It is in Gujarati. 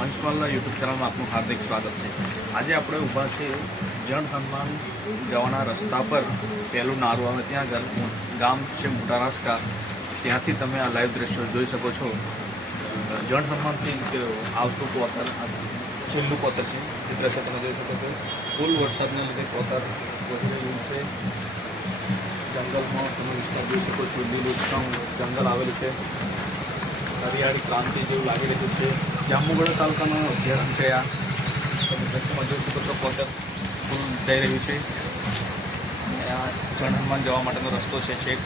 પંચમહાલના યુટ્યુબ ચેનલમાં આપનું હાર્દિક સ્વાગત છે. આજે આપણે ઊભા છે જણ હનુમાન જવાના રસ્તા પર. પહેલું નારું આવે ત્યાં ગામ છે મોટા રાસ્કા ત્યાંથી તમે આ લાઈવ દ્રશ્યો જોઈ શકો છો. જણ હનુમાનથી આવતું કોતર છેલ્લું કોતર છે. એ દ્રશ્ય તમે જોઈ શકો છો. ફૂલ વરસાદને લીધે કોતર વધી રહ્યું છે. જંગલમાં તમે વિસ્તાર જોઈ શકો છો. લીલું જંગલ આવેલું છે. હરિયાળી ક્રાંતિ જેવું લાગી રહ્યું છે. જાંબુગઢ તાલુકાનો અભ્યારણ છે આ. તમે દ્રશ્યમાં જોઈ શકો તો કોતર ફૂલ થઈ રહ્યું છે. આ ચણમાં જવા માટેનો રસ્તો છે, છેક.